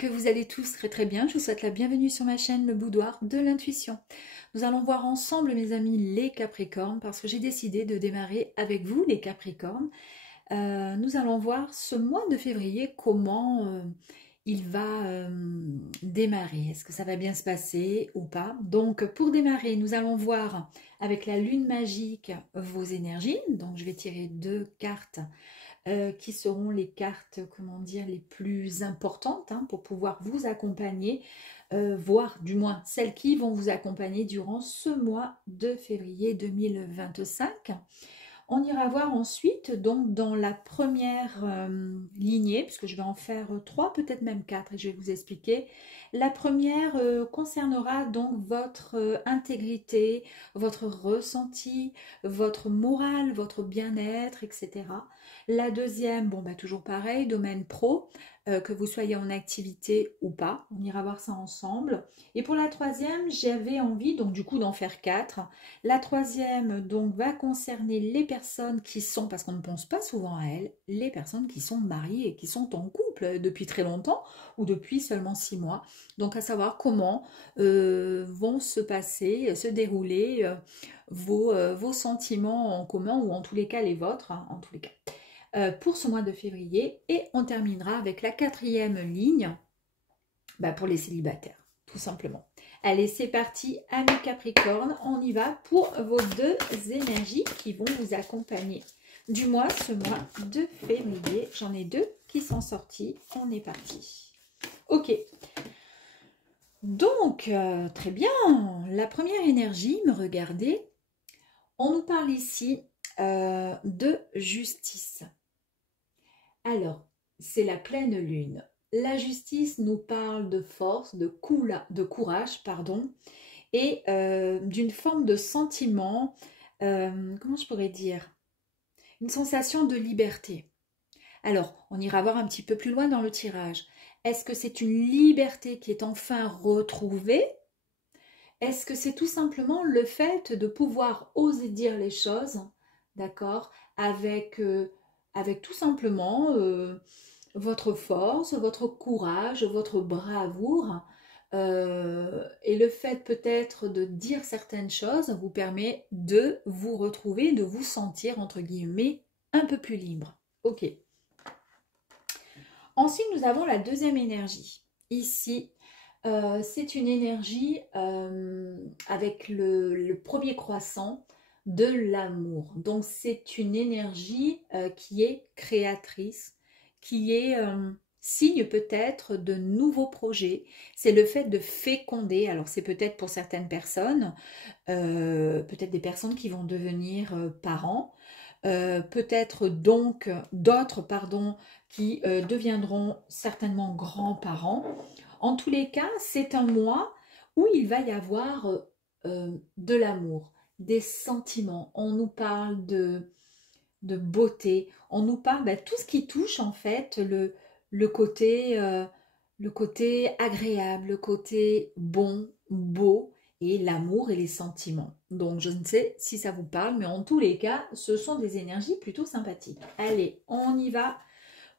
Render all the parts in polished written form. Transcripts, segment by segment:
que vous allez tous très très bien. Je vous souhaite la bienvenue sur ma chaîne Le Boudoir de l'Intuition. Nous allons voir ensemble, mes amis, les Capricornes, parce que j'ai décidé de démarrer avec vous, les Capricornes. Nous allons voir ce mois de février, comment il va démarrer. Est-ce que ça va bien se passer ou pas? Donc, pour démarrer, nous allons voir avec la lune magique vos énergies. Donc, je vais tirer 2 cartes qui seront les cartes, comment dire, les plus importantes pour pouvoir vous accompagner, voire du moins celles qui vont vous accompagner durant ce mois de février 2025. On ira voir ensuite, donc dans la première lignée, puisque je vais en faire 3, peut-être même 4, et je vais vous expliquer. La première concernera donc votre intégrité, votre ressenti, votre morale, votre bien-être, etc. La deuxième, bon bah toujours pareil, domaine pro, que vous soyez en activité ou pas, on ira voir ça ensemble. Et pour la troisième, j'avais envie donc du coup d'en faire 4. La troisième donc va concerner les personnes qui sont, parce qu'on ne pense pas souvent à elles, les personnes qui sont mariées et qui sont en couple depuis très longtemps ou depuis seulement 6 mois. Donc à savoir comment vont se passer, se dérouler vos sentiments en commun, ou en tous les cas les vôtres, en tous les cas. Pour ce mois de février, et on terminera avec la 4e ligne pour les célibataires, tout simplement. Allez, c'est parti, amis Capricorne, on y va pour vos 2 énergies qui vont vous accompagner du mois, ce mois de février. J'en ai 2 qui sont sortis, on est parti. Ok, donc très bien, la première énergie, me regardez, on nous parle ici de justice. Alors, c'est la pleine lune. La justice nous parle de force, de courage, pardon, et d'une forme de sentiment, comment je pourrais dire, une sensation de liberté. Alors, on ira voir un petit peu plus loin dans le tirage. Est-ce que c'est une liberté qui est enfin retrouvée? Est-ce que c'est tout simplement le fait de pouvoir oser dire les choses, d'accord, avec tout simplement votre force, votre courage, votre bravoure, et le fait peut-être de dire certaines choses vous permet de vous retrouver, de vous sentir entre guillemets un peu plus libre. Ok. Ensuite, nous avons la deuxième énergie. Ici, c'est une énergie avec le premier croissant de l'amour. Donc, c'est une énergie qui est créatrice, qui est signe peut-être de nouveaux projets. C'est le fait de féconder. Alors, c'est peut-être pour certaines personnes, peut-être des personnes qui vont devenir parents. Peut-être donc d'autres, pardon, qui deviendront certainement grands-parents. En tous les cas, c'est un mois où il va y avoir de l'amour, des sentiments. On nous parle de beauté, on nous parle tout ce qui touche en fait le côté agréable, le côté bon, beau, et l'amour et les sentiments. Donc je ne sais si ça vous parle, mais en tous les cas, ce sont des énergies plutôt sympathiques. Allez, on y va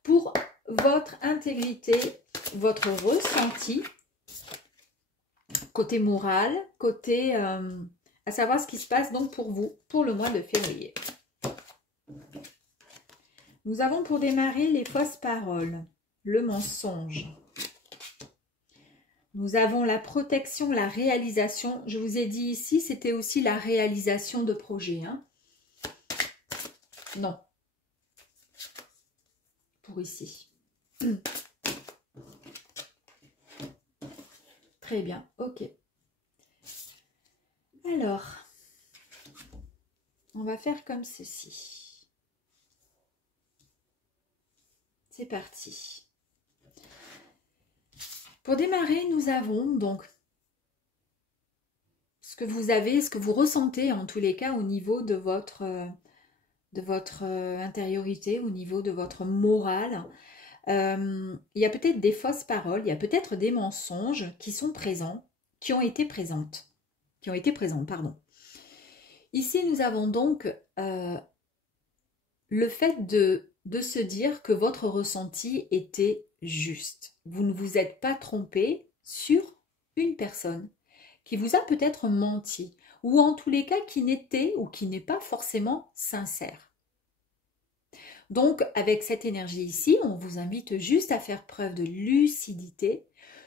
pour votre intégrité, votre ressenti, côté moral, côté à savoir ce qui se passe donc pour vous, pour le mois de février. Nous avons pour démarrer les fausses paroles, le mensonge. Nous avons la protection, la réalisation. Je vous ai dit ici, c'était aussi la réalisation de projets. Non. Pour ici. Très bien, ok. Alors, on va faire comme ceci. C'est parti. Pour démarrer, nous avons donc ce que vous avez, ce que vous ressentez en tous les cas au niveau de votre intériorité, au niveau de votre morale. Il y a peut-être des fausses paroles, il y a peut-être des mensonges qui sont présents, qui ont été présents, pardon. Ici, nous avons donc le fait de de se dire que votre ressenti était juste. Vous ne vous êtes pas trompé sur une personne qui vous a peut-être menti, ou en tous les cas qui n'était ou qui n'est pas forcément sincère. Donc avec cette énergie ici, on vous invite juste à faire preuve de lucidité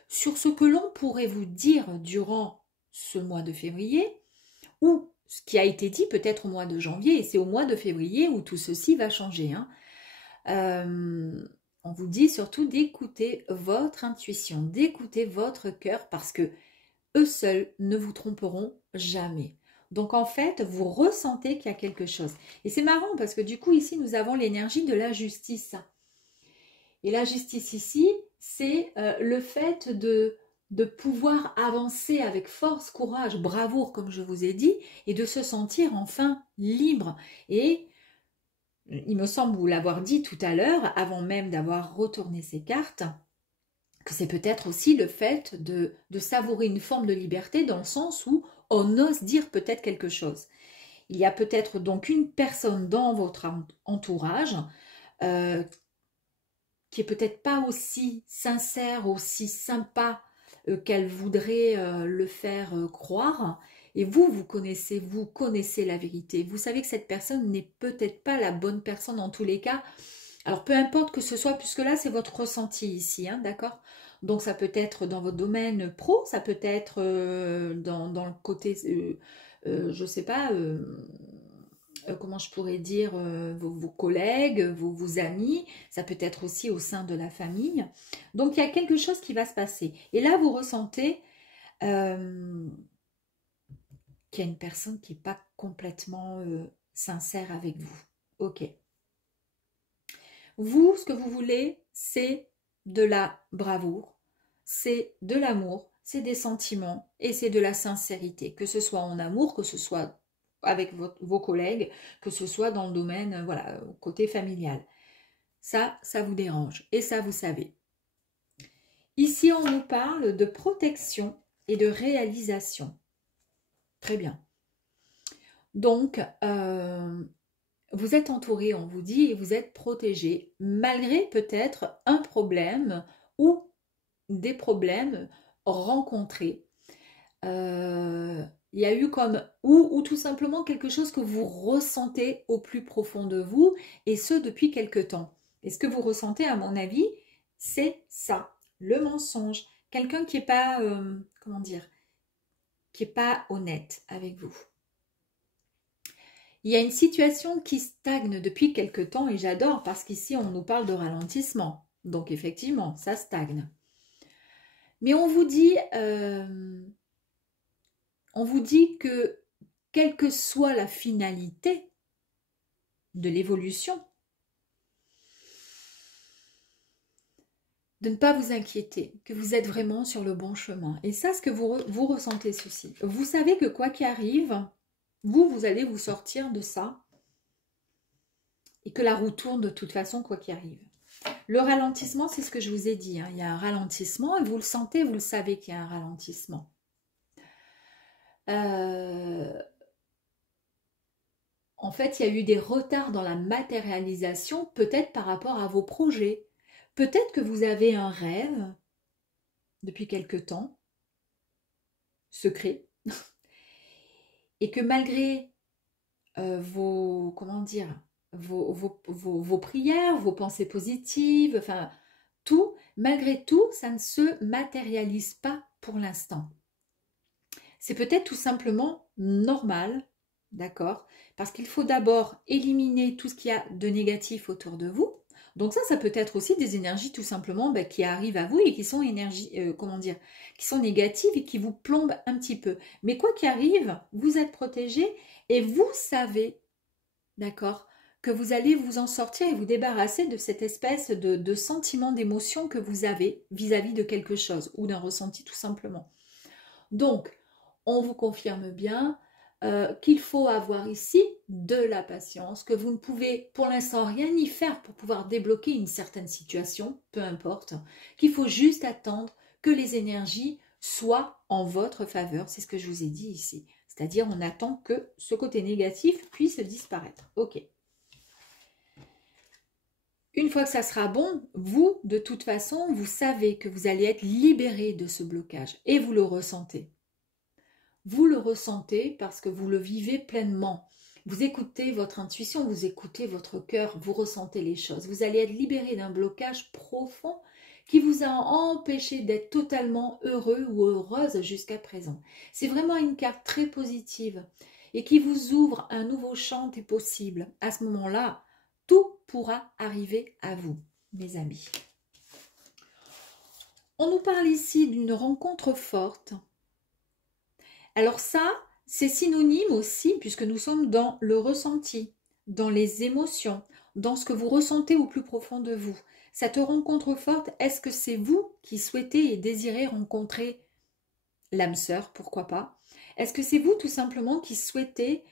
sur ce que l'on pourrait vous dire durant ce mois de février, ou ce qui a été dit peut-être au mois de janvier, et c'est au mois de février où tout ceci va changer. On vous dit surtout d'écouter votre intuition, d'écouter votre cœur, parce que eux seuls ne vous tromperont jamais. Donc en fait, vous ressentez qu'il y a quelque chose. Et c'est marrant parce que du coup ici, nous avons l'énergie de la justice. Et la justice ici, c'est le fait de pouvoir avancer avec force, courage, bravoure, comme je vous ai dit, et de se sentir enfin libre. Et il me semble vous l'avoir dit tout à l'heure, avant même d'avoir retourné ces cartes, que c'est peut-être aussi le fait de savourer une forme de liberté dans le sens où on ose dire peut-être quelque chose. Il y a peut-être donc une personne dans votre entourage qui est peut-être pas aussi sincère, aussi sympa qu'elle voudrait le faire croire. Et vous connaissez la vérité. Vous savez que cette personne n'est peut-être pas la bonne personne en tous les cas. Alors, peu importe que ce soit, puisque là, c'est votre ressenti ici, hein, d'accord? Donc, ça peut être dans votre domaine pro, ça peut être dans le côté, je ne sais pas, comment je pourrais dire, vos collègues, vos amis, ça peut être aussi au sein de la famille. Donc, il y a quelque chose qui va se passer. Et là, vous ressentez qu'il y a une personne qui n'est pas complètement sincère avec vous. Ok. Vous, ce que vous voulez, c'est de la bravoure, c'est de l'amour, c'est des sentiments et c'est de la sincérité, que ce soit en amour, que ce soit avec vos collègues, que ce soit dans le domaine, voilà, côté familial. Ça vous dérange et ça, vous savez. Ici, on nous parle de protection et de réalisation. Très bien. Donc, vous êtes entouré, on vous dit, et vous êtes protégé, malgré peut-être un problème ou des problèmes rencontrés. Il y a eu comme, ou tout simplement quelque chose que vous ressentez au plus profond de vous, et ce depuis quelque temps. Et ce que vous ressentez, à mon avis, c'est ça, le mensonge. Quelqu'un qui n'est pas, comment dire, qui n'est pas honnête avec vous. Il y a une situation qui stagne depuis quelque temps et j'adore parce qu'ici on nous parle de ralentissement. Donc effectivement, ça stagne. Mais on vous dit que quelle que soit la finalité de l'évolution, de ne pas vous inquiéter, que vous êtes vraiment sur le bon chemin. Et ça, ce que vous ressentez ceci. Vous savez que quoi qu'il arrive, vous allez vous sortir de ça et que la roue tourne de toute façon, quoi qu'il arrive. Le ralentissement, c'est ce que je vous ai dit. Hein. Il y a un ralentissement et vous le sentez, vous le savez qu'il y a un ralentissement. En fait, il y a eu des retards dans la matérialisation, peut-être par rapport à vos projets. Peut-être que vous avez un rêve depuis quelque temps, secret, et que malgré vos prières, vos pensées positives, enfin tout, malgré tout, ça ne se matérialise pas pour l'instant. C'est peut-être tout simplement normal, d'accord? Parce qu'il faut d'abord éliminer tout ce qu'il y a de négatif autour de vous. Donc ça peut être aussi des énergies tout simplement qui arrivent à vous et qui sont qui sont négatives et qui vous plombent un petit peu. Mais quoi qu'il arrive, vous êtes protégé et vous savez, d'accord, que vous allez vous en sortir et vous débarrasser de cette espèce de sentiment, d'émotion que vous avez vis-à-vis de quelque chose ou d'un ressenti tout simplement. Donc, on vous confirme bien qu'il faut avoir ici de la patience, que vous ne pouvez pour l'instant rien y faire pour pouvoir débloquer une certaine situation, peu importe, qu'il faut juste attendre que les énergies soient en votre faveur, c'est ce que je vous ai dit ici. C'est-à-dire on attend que ce côté négatif puisse disparaître. Ok. Une fois que ça sera bon, vous, de toute façon, vous savez que vous allez être libéré de ce blocage et vous le ressentez. Vous le ressentez parce que vous le vivez pleinement. Vous écoutez votre intuition, vous écoutez votre cœur, vous ressentez les choses. Vous allez être libéré d'un blocage profond qui vous a empêché d'être totalement heureux ou heureuse jusqu'à présent. C'est vraiment une carte très positive et qui vous ouvre un nouveau champ des possibles. À ce moment-là, tout pourra arriver à vous, mes amis. On nous parle ici d'une rencontre forte. Alors ça, c'est synonyme aussi, puisque nous sommes dans le ressenti, dans les émotions, dans ce que vous ressentez au plus profond de vous. Cette rencontre forte, est-ce que c'est vous qui souhaitez et désirez rencontrer l'âme sœur, pourquoi pas? Est-ce que c'est vous tout simplement qui souhaitez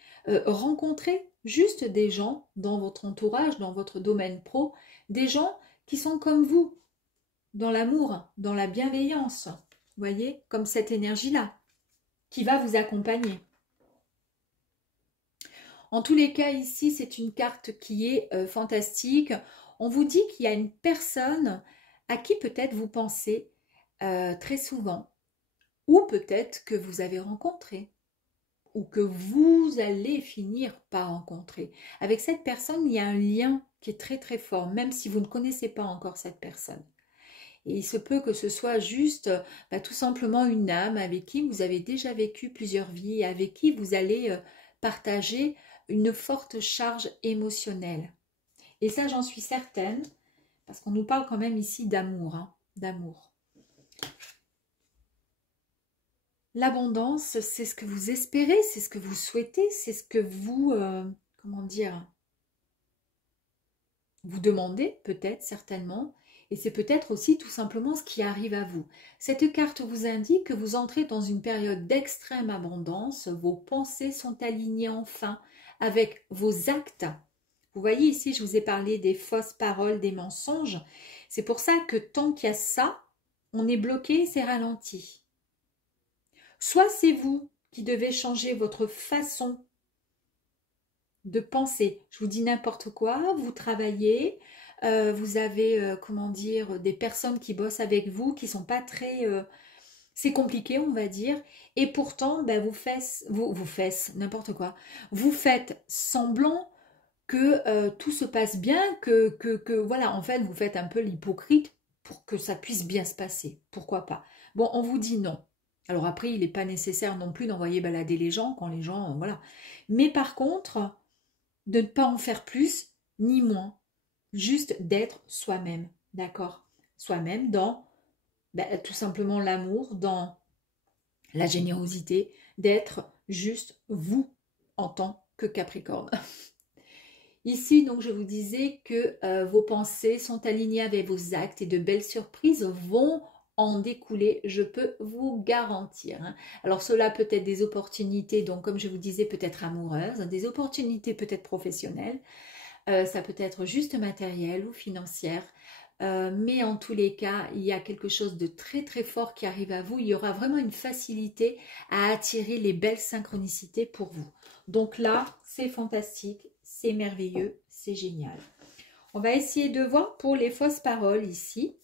rencontrer juste des gens dans votre entourage, dans votre domaine pro, des gens qui sont comme vous, dans l'amour, dans la bienveillance, vous voyez, comme cette énergie-là, qui va vous accompagner. En tous les cas, ici, c'est une carte qui est fantastique. On vous dit qu'il y a une personne à qui peut-être vous pensez très souvent, ou peut-être que vous avez rencontré, ou que vous allez finir par rencontrer. Avec cette personne, il y a un lien qui est très très fort, même si vous ne connaissez pas encore cette personne. Et il se peut que ce soit juste tout simplement une âme avec qui vous avez déjà vécu plusieurs vies, et avec qui vous allez partager une forte charge émotionnelle. Et ça, j'en suis certaine, parce qu'on nous parle quand même ici d'amour, hein, d'amour. L'abondance, c'est ce que vous espérez, c'est ce que vous souhaitez, c'est ce que vous, comment dire, vous demandez peut-être, certainement, et c'est peut-être aussi tout simplement ce qui arrive à vous. Cette carte vous indique que vous entrez dans une période d'extrême abondance, vos pensées sont alignées enfin avec vos actes. Vous voyez ici, je vous ai parlé des fausses paroles, des mensonges. C'est pour ça que tant qu'il y a ça, on est bloqué, c'est ralenti. Soit c'est vous qui devez changer votre façon de penser. Je vous dis n'importe quoi, vous travaillez, vous avez, comment dire, des personnes qui bossent avec vous, qui sont pas très... c'est compliqué, on va dire. Et pourtant, vous faites n'importe quoi. Vous faites semblant que tout se passe bien, que voilà, en fait, vous faites un peu l'hypocrite pour que ça puisse bien se passer. Pourquoi pas? Bon, on vous dit non. Alors après, il n'est pas nécessaire non plus d'envoyer balader les gens quand les gens, voilà. Mais par contre, de ne pas en faire plus ni moins, juste d'être soi-même, d'accord? Soi-même dans tout simplement l'amour, dans la générosité, d'être juste vous en tant que Capricorne. Ici, donc, je vous disais que vos pensées sont alignées avec vos actes et de belles surprises vont en découler, je peux vous garantir. Hein. Alors, cela peut être des opportunités, donc comme je vous disais, peut-être amoureuses, des opportunités peut-être professionnelles, ça peut être juste matériel ou financière, mais en tous les cas, il y a quelque chose de très très fort qui arrive à vous. Il y aura vraiment une facilité à attirer les belles synchronicités pour vous. Donc là, c'est fantastique, c'est merveilleux, c'est génial. On va essayer de voir pour les fausses paroles ici,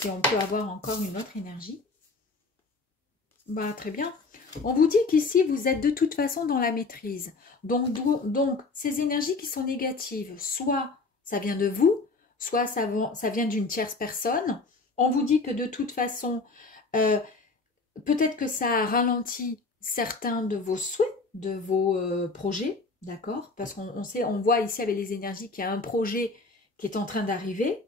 si on peut avoir encore une autre énergie. Très bien. On vous dit qu'ici, vous êtes de toute façon dans la maîtrise. Donc, ces énergies qui sont négatives, soit ça vient de vous, soit ça vient d'une tierce personne. On vous dit que de toute façon, peut-être que ça ralentit certains de vos souhaits, de vos projets, d'accord? Parce on voit ici avec les énergies qu'il y a un projet qui est en train d'arriver,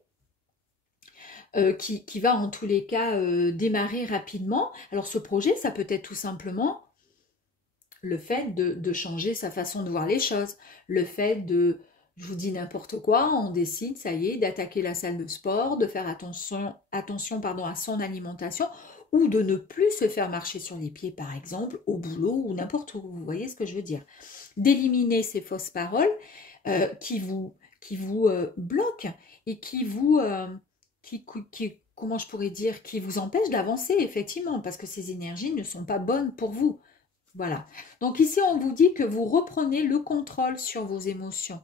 qui va en tous les cas démarrer rapidement. Alors ce projet, ça peut être tout simplement le fait de changer sa façon de voir les choses, le fait de, je vous dis n'importe quoi, on décide, ça y est, d'attaquer la salle de sport, de faire attention à son alimentation, ou de ne plus se faire marcher sur les pieds, par exemple, au boulot ou n'importe où. Vous voyez ce que je veux dire? D'éliminer ces fausses paroles qui vous bloquent et qui vous... comment je pourrais dire, qui vous empêchent d'avancer, effectivement, parce que ces énergies ne sont pas bonnes pour vous. Voilà. Donc ici, on vous dit que vous reprenez le contrôle sur vos émotions.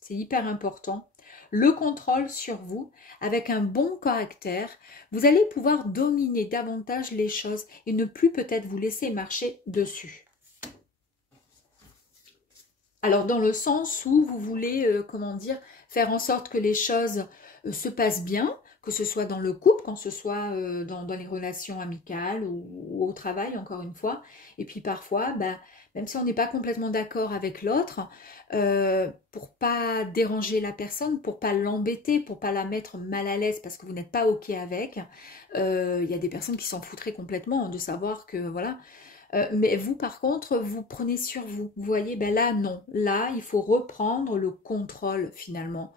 c'est hyper important. Le contrôle sur vous, avec un bon caractère, vous allez pouvoir dominer davantage les choses et ne plus peut-être vous laisser marcher dessus. Alors dans le sens où vous voulez, comment dire, faire en sorte que les choses se passent bien, que ce soit dans le couple, quand ce soit dans les relations amicales ou au travail, encore une fois. Et puis parfois, bah, même si on n'est pas complètement d'accord avec l'autre, pour pas déranger la personne, pour pas l'embêter, pour pas la mettre mal à l'aise parce que vous n'êtes pas OK avec, il y a des personnes qui s'en foutraient complètement de savoir que, voilà. Mais vous, par contre, vous prenez sur vous. Vous voyez, ben là, non. Là, il faut reprendre le contrôle, finalement,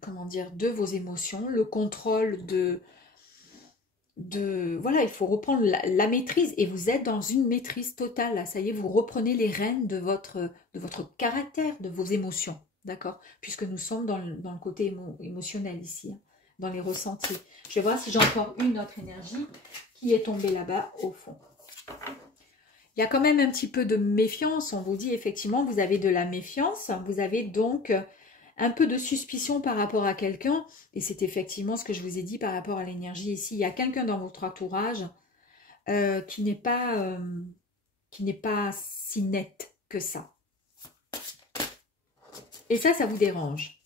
comment dire, de vos émotions, le contrôle voilà, il faut reprendre la maîtrise. Et vous êtes dans une maîtrise totale. Là, ça y est, vous reprenez les rênes de votre caractère, de vos émotions. D'accord? Puisque nous sommes dans le côté émotionnel ici, hein, dans les ressentis. Je vais voir si j'ai encore une autre énergie qui est tombée là-bas au fond. Il y a quand même un petit peu de méfiance. On vous dit effectivement, vous avez de la méfiance. Vous avez donc un peu de suspicion par rapport à quelqu'un. Et c'est effectivement ce que je vous ai dit par rapport à l'énergie ici. Il y a quelqu'un dans votre entourage qui n'est pas si net que ça. Et ça vous dérange.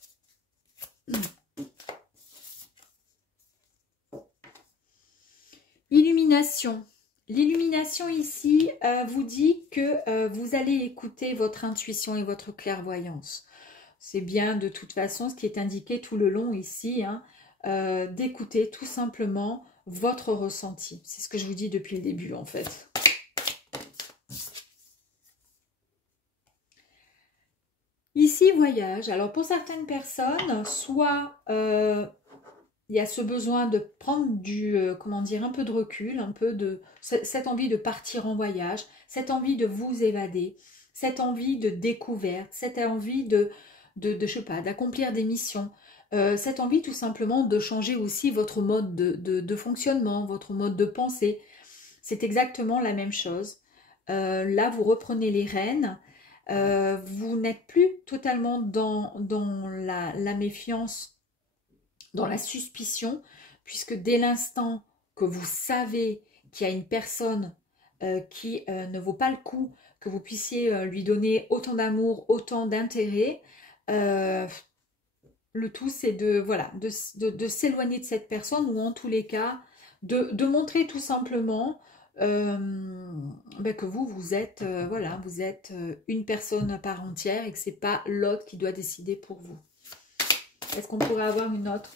Illumination. L'illumination ici vous dit que vous allez écouter votre intuition et votre clairvoyance. C'est bien de toute façon ce qui est indiqué tout le long ici, hein, d'écouter tout simplement votre ressenti. C'est ce que je vous dis depuis le début en fait. Ici, voyage. Alors pour certaines personnes, soit il y a ce besoin de prendre comment dire, un peu de recul, un peu de cette envie de partir en voyage, cette envie de vous évader, cette envie de découverte, cette envie je sais pas, d'accomplir des missions, cette envie tout simplement de changer aussi votre mode de fonctionnement, votre mode de pensée. C'est exactement la même chose. Là, vous reprenez les rênes. Vous n'êtes plus totalement dans la méfiance, dans la suspicion, puisque dès l'instant que vous savez qu'il y a une personne qui ne vaut pas le coup, que vous puissiez lui donner autant d'amour, autant d'intérêt, le tout c'est voilà, de s'éloigner de cette personne, ou en tous les cas de montrer tout simplement que vous êtes voilà, vous êtes une personne à part entière et que c'est pas l'autre qui doit décider pour vous. Est-ce qu'on pourrait avoir une autre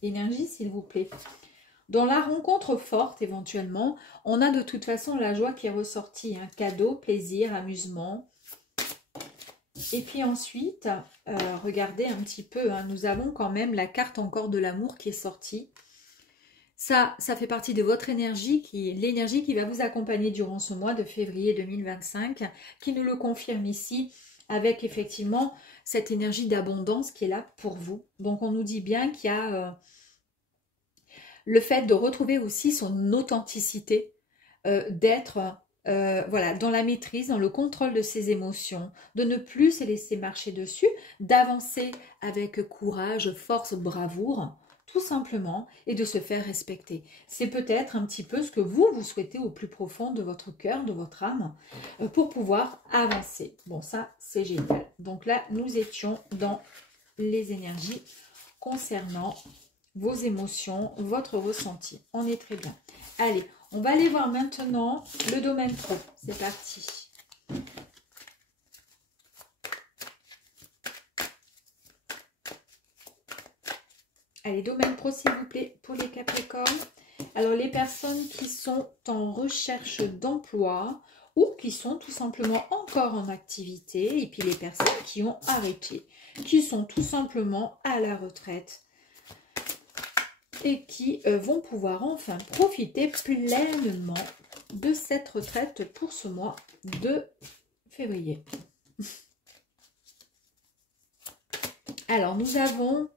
énergie, s'il vous plaît? Dans la rencontre forte, éventuellement, on a de toute façon la joie qui est ressortie. Hein. Cadeau, plaisir, amusement. Et puis ensuite, regardez un petit peu, hein, nous avons quand même la carte encore de l'amour qui est sortie. Ça fait partie de votre énergie, l'énergie qui va vous accompagner durant ce mois de février 2025, qui nous le confirme ici, avec effectivement cette énergie d'abondance qui est là pour vous. Donc on nous dit bien qu'il y a le fait de retrouver aussi son authenticité, d'être voilà, dans la maîtrise, dans le contrôle de ses émotions, de ne plus se laisser marcher dessus, d'avancer avec courage, force, bravoure, tout simplement, et de se faire respecter. C'est peut-être un petit peu ce que vous souhaitez au plus profond de votre cœur, de votre âme, pour pouvoir avancer. Bon, ça, c'est génial. Donc là, nous étions dans les énergies concernant vos émotions, votre ressenti. On est très bien. Allez, on va aller voir maintenant le domaine pro. C'est parti. Allez, domaine pro, s'il vous plaît, pour les Capricornes. Alors, les personnes qui sont en recherche d'emploi ou qui sont tout simplement encore en activité, et puis les personnes qui ont arrêté, qui sont tout simplement à la retraite et qui vont pouvoir enfin profiter pleinement de cette retraite pour ce mois de février. Alors, nous avons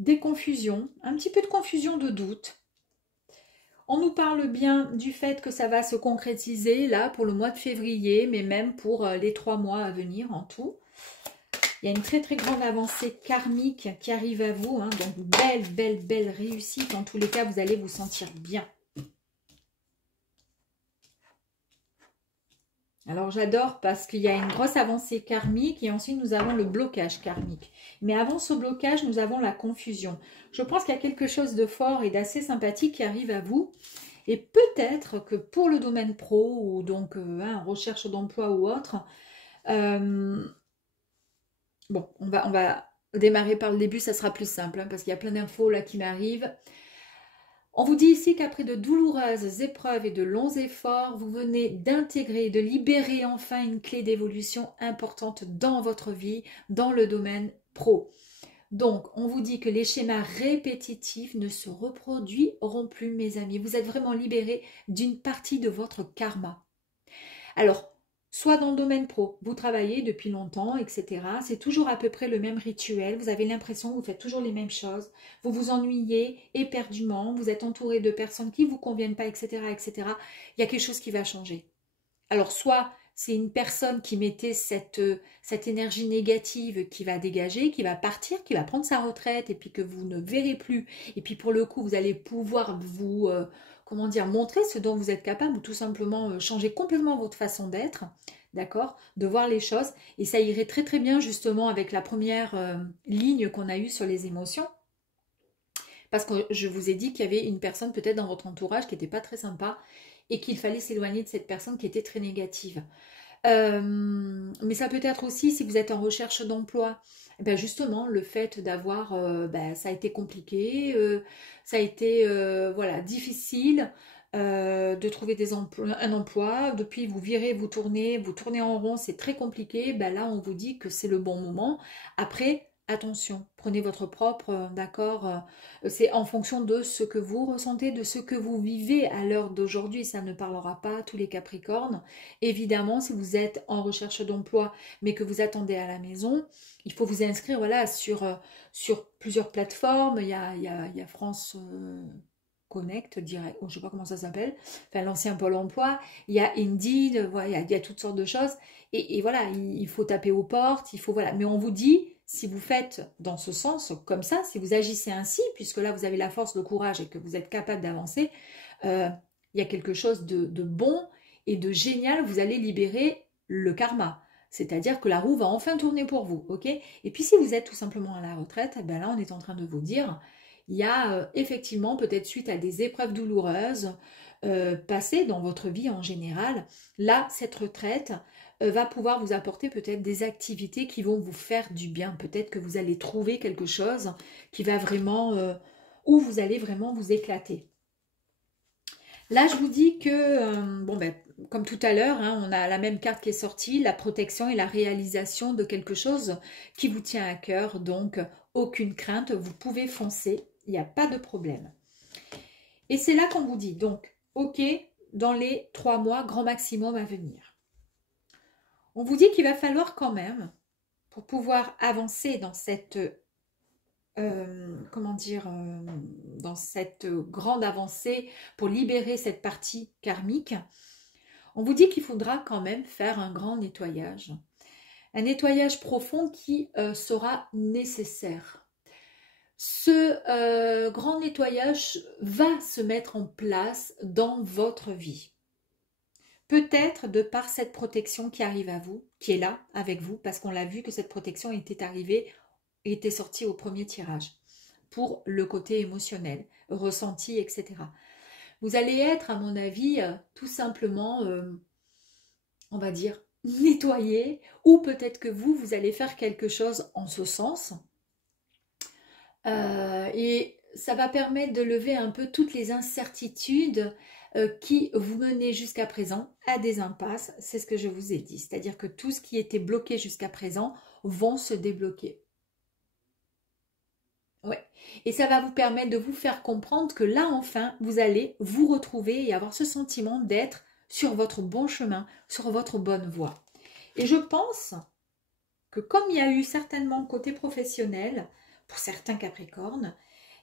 des confusions, un petit peu de confusion, de doute. On nous parle bien du fait que ça va se concrétiser là pour le mois de février, mais même pour les 3 mois à venir en tout. Il y a une très très grande avancée karmique qui arrive à vous, hein, donc belle réussite. En tous les cas, vous allez vous sentir bien. Alors j'adore parce qu'il y a une grosse avancée karmique et ensuite nous avons le blocage karmique. Mais avant ce blocage, nous avons la confusion. Je pense qu'il y a quelque chose de fort et d'assez sympathique qui arrive à vous. Et peut-être que pour le domaine pro ou donc recherche d'emploi ou autre, bon, on va démarrer par le début, ça sera plus simple hein, parce qu'il y a plein d'infos là qui m'arrivent. On vous dit ici qu'après de douloureuses épreuves et de longs efforts, vous venez d'intégrer, de libérer enfin une clé d'évolution importante dans votre vie, dans le domaine pro. Donc, on vous dit que les schémas répétitifs ne se reproduiront plus, mes amis. Vous êtes vraiment libérés d'une partie de votre karma. Alors, soit dans le domaine pro, vous travaillez depuis longtemps, etc. C'est toujours à peu près le même rituel. Vous avez l'impression que vous faites toujours les mêmes choses. Vous vous ennuyez éperdument. Vous êtes entouré de personnes qui ne vous conviennent pas, etc., etc. Il y a quelque chose qui va changer. Alors, soit c'est une personne qui mettait cette énergie négative qui va dégager, qui va partir, qui va prendre sa retraite et puis que vous ne verrez plus. Et puis pour le coup, vous allez pouvoir vous, comment dire, montrer ce dont vous êtes capable ou tout simplement changer complètement votre façon d'être, d'accord, de voir les choses. Et ça irait très très bien justement avec la première ligne qu'on a eue sur les émotions. Parce que je vous ai dit qu'il y avait une personne peut-être dans votre entourage qui n'était pas très sympa et qu'il fallait s'éloigner de cette personne qui était très négative. Mais ça peut être aussi si vous êtes en recherche d'emploi, ben justement le fait d'avoir, ça a été compliqué, ça a été voilà, difficile de trouver un emploi, depuis vous virez, vous tournez en rond, c'est très compliqué, ben là on vous dit que c'est le bon moment. Après, attention, prenez votre propre, d'accord, c'est en fonction de ce que vous ressentez, de ce que vous vivez à l'heure d'aujourd'hui, ça ne parlera pas à tous les Capricornes. Évidemment, si vous êtes en recherche d'emploi, mais que vous attendez à la maison, il faut vous inscrire voilà, sur plusieurs plateformes, il y a France... Connect, direct, je ne sais pas comment ça s'appelle, enfin l'ancien Pôle emploi, il y a Indeed, voilà, il y a toutes sortes de choses, et voilà, il faut taper aux portes, il faut, voilà, mais on vous dit, si vous faites dans ce sens, comme ça, si vous agissez ainsi, puisque là vous avez la force, le courage et que vous êtes capable d'avancer, il y a quelque chose de bon et de génial, vous allez libérer le karma. C'est-à-dire que la roue va enfin tourner pour vous, ok? Et puis si vous êtes tout simplement à la retraite, ben là on est en train de vous dire, il y a effectivement peut-être suite à des épreuves douloureuses passées dans votre vie en général, là cette retraite va pouvoir vous apporter peut-être des activités qui vont vous faire du bien. Peut-être que vous allez trouver quelque chose qui va vraiment, où vous allez vraiment vous éclater. Là, je vous dis que, bon ben, comme tout à l'heure, hein, on a la même carte qui est sortie, la protection et la réalisation de quelque chose qui vous tient à cœur. Donc, aucune crainte, vous pouvez foncer, il n'y a pas de problème. Et c'est là qu'on vous dit, donc, ok, dans les 3 mois, grand maximum à venir. On vous dit qu'il va falloir quand même, pour pouvoir avancer dans cette... comment dire, dans cette grande avancée pour libérer cette partie karmique, on vous dit qu'il faudra quand même faire un grand nettoyage. Un nettoyage profond qui sera nécessaire. Ce grand nettoyage va se mettre en place dans votre vie. Peut-être de par cette protection qui arrive à vous, qui est là avec vous, parce qu'on l'a vu que cette protection était arrivée, était sortie au premier tirage, pour le côté émotionnel, ressenti, etc. Vous allez être, à mon avis, tout simplement, on va dire, nettoyé, ou peut-être que vous allez faire quelque chose en ce sens, et ça va permettre de lever un peu toutes les incertitudes qui vous menaient jusqu'à présent à des impasses, c'est ce que je vous ai dit, c'est-à-dire que tout ce qui était bloqué jusqu'à présent vont se débloquer. Ouais. Et ça va vous permettre de vous faire comprendre que là, enfin, vous allez vous retrouver et avoir ce sentiment d'être sur votre bon chemin, sur votre bonne voie. Et je pense que comme il y a eu certainement côté professionnel, pour certains Capricornes,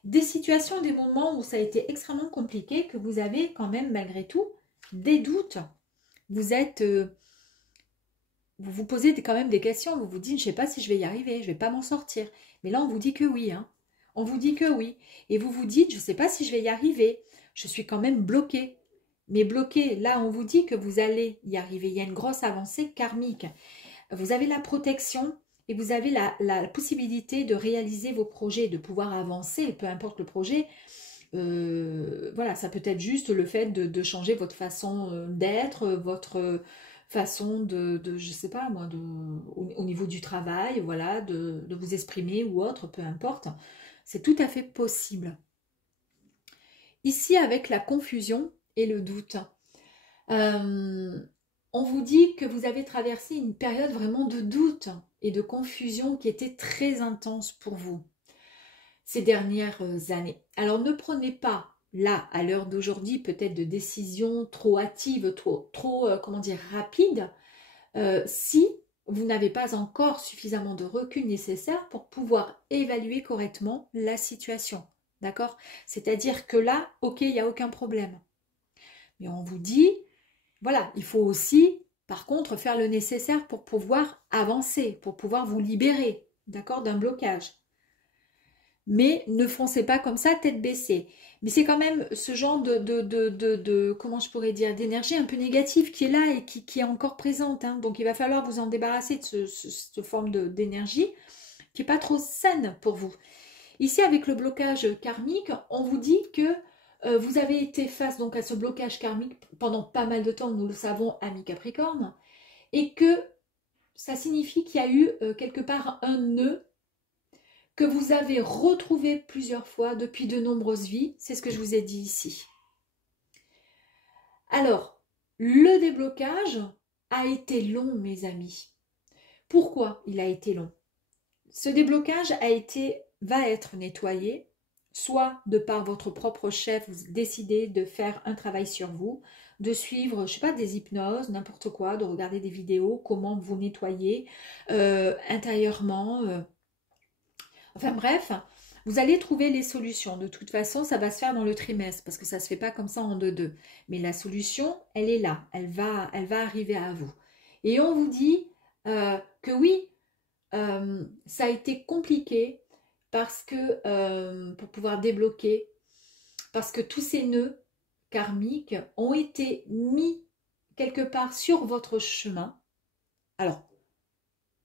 Des situations, des moments où ça a été extrêmement compliqué, que vous avez quand même malgré tout des doutes. Vous êtes... vous vous posez quand même des questions, vous vous dites, je ne sais pas si je vais y arriver, je ne vais pas m'en sortir. Mais là, on vous dit que oui, hein. On vous dit que oui. Et vous vous dites, je ne sais pas si je vais y arriver, je suis quand même bloqué. Mais bloqué, là, on vous dit que vous allez y arriver. Il y a une grosse avancée karmique. Vous avez la protection et vous avez la possibilité de réaliser vos projets, de pouvoir avancer, peu importe le projet. Voilà, ça peut être juste le fait de changer votre façon d'être, votre façon je sais pas moi, au niveau du travail, voilà, de vous exprimer ou autre, peu importe. C'est tout à fait possible. Ici, avec la confusion et le doute, on vous dit que vous avez traversé une période vraiment de doute et de confusion qui était très intense pour vous ces dernières années. Alors ne prenez pas, là, à l'heure d'aujourd'hui, peut-être de décisions trop hâtives, trop comment dire, rapides, si vous n'avez pas encore suffisamment de recul nécessaire pour pouvoir évaluer correctement la situation. D'accord? C'est-à-dire que là, ok, il n'y a aucun problème. Mais on vous dit, voilà, il faut aussi, par contre, faire le nécessaire pour pouvoir avancer, pour pouvoir vous libérer, d'accord, d'un blocage. Mais ne foncez pas comme ça, tête baissée. Mais c'est quand même ce genre comment je pourrais dire, d'énergie un peu négative qui est là et qui est encore présente, hein. Donc il va falloir vous en débarrasser de cette forme d'énergie qui n'est pas trop saine pour vous. Ici, avec le blocage karmique, on vous dit que vous avez été face donc à ce blocage karmique pendant pas mal de temps, nous le savons, amis Capricorne, et que ça signifie qu'il y a eu quelque part un nœud que vous avez retrouvé plusieurs fois depuis de nombreuses vies. C'est ce que je vous ai dit ici. Alors, le déblocage a été long, mes amis. Pourquoi il a été long? Ce déblocage va être nettoyé, soit de par votre propre chef, vous décidez de faire un travail sur vous, de suivre, je ne sais pas, des hypnoses, n'importe quoi, de regarder des vidéos, comment vous nettoyer intérieurement. Enfin bref, vous allez trouver les solutions. De toute façon, ça va se faire dans le trimestre parce que ça ne se fait pas comme ça en deux. Mais la solution, elle est là. Elle va arriver à vous. Et on vous dit que oui, ça a été compliqué parce que pour pouvoir débloquer, parce que tous ces nœuds karmiques ont été mis quelque part sur votre chemin. Alors,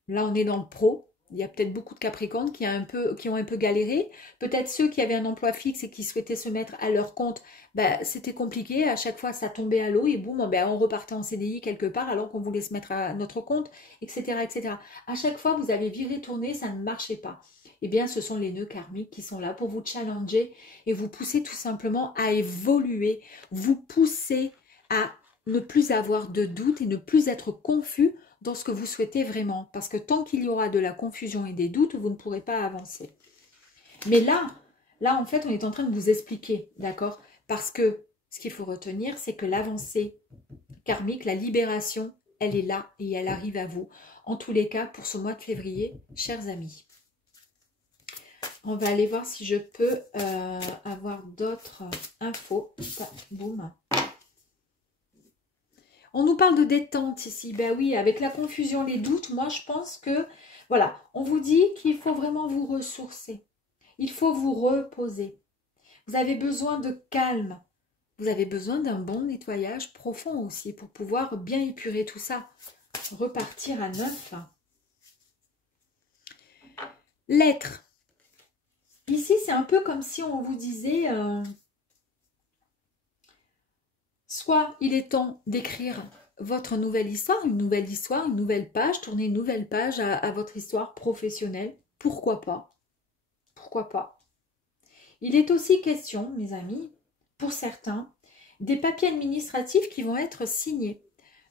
là, on est dans le pro. Il y a peut-être beaucoup de Capricornes qui ont un peu galéré. Peut-être ceux qui avaient un emploi fixe et qui souhaitaient se mettre à leur compte, ben, c'était compliqué. À chaque fois, ça tombait à l'eau et boum, ben, on repartait en CDI quelque part alors qu'on voulait se mettre à notre compte, etc., etc. À chaque fois, vous avez viré, tourné, ça ne marchait pas. Eh bien, ce sont les nœuds karmiques qui sont là pour vous challenger et vous pousser tout simplement à évoluer, vous pousser à ne plus avoir de doutes et ne plus être confus dans ce que vous souhaitez vraiment. Parce que tant qu'il y aura de la confusion et des doutes, vous ne pourrez pas avancer. Mais là, en fait, on est en train de vous expliquer, d'accord? Parce que ce qu'il faut retenir, c'est que l'avancée karmique, la libération, elle est là et elle arrive à vous. En tous les cas, pour ce mois de février, chers amis. On va aller voir si je peux avoir d'autres infos. Boum. On nous parle de détente ici. Ben oui, avec la confusion, les doutes, moi je pense que, voilà, on vous dit qu'il faut vraiment vous ressourcer. Il faut vous reposer. Vous avez besoin de calme. Vous avez besoin d'un bon nettoyage profond aussi pour pouvoir bien épurer tout ça. Repartir à neuf. L'être. Ici, c'est un peu comme si on vous disait... soit il est temps d'écrire votre nouvelle histoire, une nouvelle page, tourner une nouvelle page à votre histoire professionnelle. Pourquoi pas? Pourquoi pas? Il est aussi question, mes amis, pour certains, des papiers administratifs qui vont être signés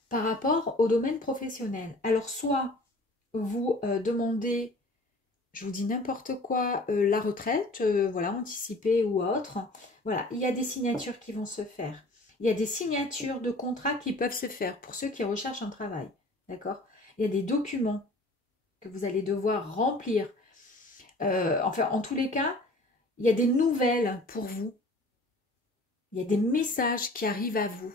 par rapport au domaine professionnel. Alors, soit vous demandez, je vous dis n'importe quoi, la retraite, voilà, anticipée ou autre. Voilà, il y a des signatures qui vont se faire. Il y a des signatures de contrats qui peuvent se faire pour ceux qui recherchent un travail. D'accord? Il y a des documents que vous allez devoir remplir. Enfin, en tous les cas, il y a des nouvelles pour vous. Il y a des messages qui arrivent à vous.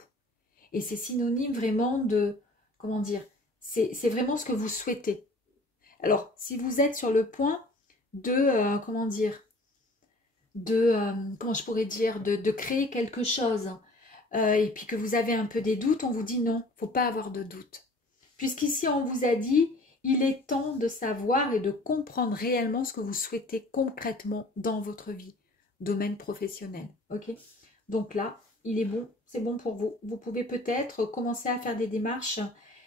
Et c'est synonyme vraiment de, comment dire, c'est vraiment ce que vous souhaitez. Alors, si vous êtes sur le point de, comment dire, de, comment je pourrais dire, de créer quelque chose, et puis que vous avez un peu des doutes, on vous dit non, faut pas avoir de doutes. Puisqu'ici, on vous a dit, il est temps de savoir et de comprendre réellement ce que vous souhaitez concrètement dans votre vie, domaine professionnel. Ok? Donc là, il est bon, c'est bon pour vous. Vous pouvez peut-être commencer à faire des démarches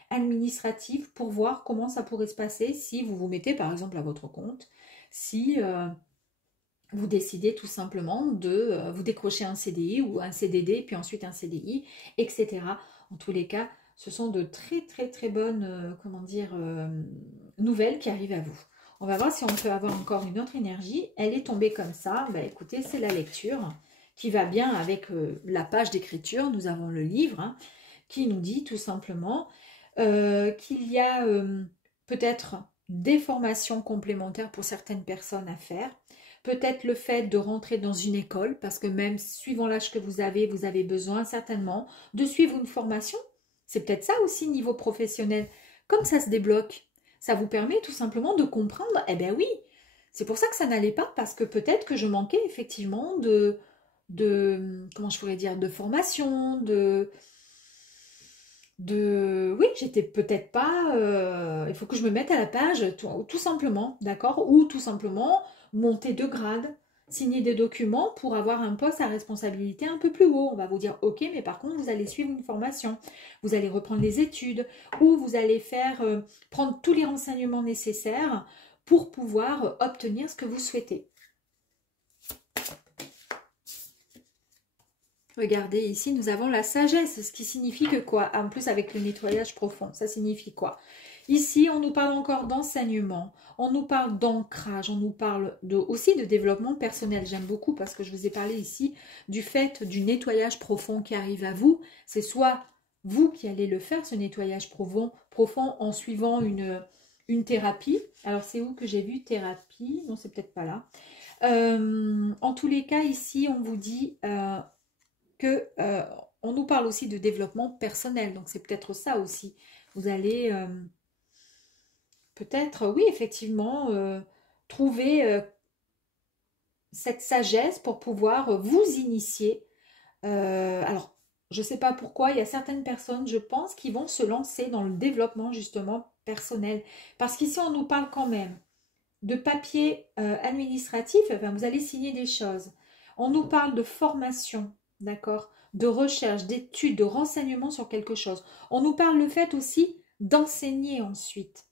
administratives pour voir comment ça pourrait se passer si vous vous mettez par exemple à votre compte, si vous décidez tout simplement de vous décrocher un CDI ou un CDD, puis ensuite un CDI, etc. En tous les cas, ce sont de très très très bonnes comment dire, nouvelles qui arrivent à vous. On va voir si on peut avoir encore une autre énergie. Elle est tombée comme ça. Bah, écoutez, c'est la lecture qui va bien avec la page d'écriture. Nous avons le livre hein, qui nous dit tout simplement qu'il y a peut-être des formations complémentaires pour certaines personnes à faire. Peut-être le fait de rentrer dans une école, parce que même suivant l'âge que vous avez besoin certainement de suivre une formation. C'est peut-être ça aussi niveau professionnel. Comme ça se débloque, ça vous permet tout simplement de comprendre, eh bien oui, c'est pour ça que ça n'allait pas, parce que peut-être que je manquais effectivement comment je pourrais dire, de formation, oui, j'étais peut-être pas, il faut que je me mette à la page, tout simplement, d'accord? Ou tout simplement monter de grade, signer des documents pour avoir un poste à responsabilité un peu plus haut. On va vous dire, ok, mais par contre, vous allez suivre une formation, vous allez reprendre les études, ou vous allez faire, prendre tous les renseignements nécessaires pour pouvoir obtenir ce que vous souhaitez. Regardez, ici, nous avons la sagesse, ce qui signifie que quoi? En plus, avec le nettoyage profond, ça signifie quoi? Ici, on nous parle encore d'enseignement, on nous parle d'ancrage, on nous parle aussi de développement personnel. J'aime beaucoup parce que je vous ai parlé ici du fait du nettoyage profond qui arrive à vous. C'est soit vous qui allez le faire, ce nettoyage profond en suivant une thérapie. Alors, c'est où que j'ai vu thérapie? Non, c'est peut-être pas là. En tous les cas, ici, on vous dit... on nous parle aussi de développement personnel, donc c'est peut-être ça aussi. Vous allez peut-être, oui, effectivement, trouver cette sagesse pour pouvoir vous initier. Alors, je ne sais pas pourquoi, il y a certaines personnes, je pense, qui vont se lancer dans le développement justement personnel. Parce qu'ici, on nous parle quand même de papier administratif, enfin, vous allez signer des choses. On nous parle de formation, d'accord, de recherche, d'études, de renseignements sur quelque chose. On nous parle le fait aussi d'enseigner ensuite,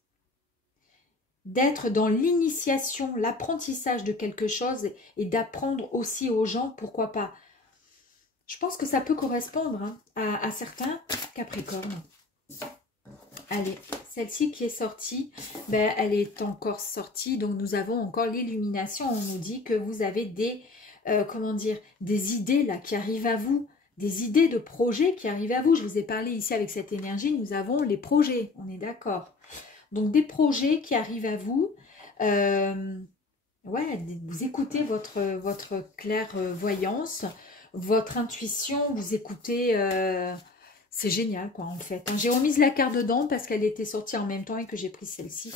d'être dans l'initiation, l'apprentissage de quelque chose et d'apprendre aussi aux gens, pourquoi pas. Je pense que ça peut correspondre hein, à certains Capricornes. Allez, celle-ci qui est sortie, ben, elle est encore sortie, donc nous avons encore l'illumination. On nous dit que vous avez des, comment dire, des idées là qui arrivent à vous, des idées de projets qui arrivent à vous. Je vous ai parlé ici avec cette énergie, nous avons les projets, on est d'accord. Donc des projets qui arrivent à vous, ouais, vous écoutez votre clairvoyance, votre intuition, vous écoutez... c'est génial, quoi, en fait. J'ai remis la carte dedans parce qu'elle était sortie en même temps et que j'ai pris celle-ci.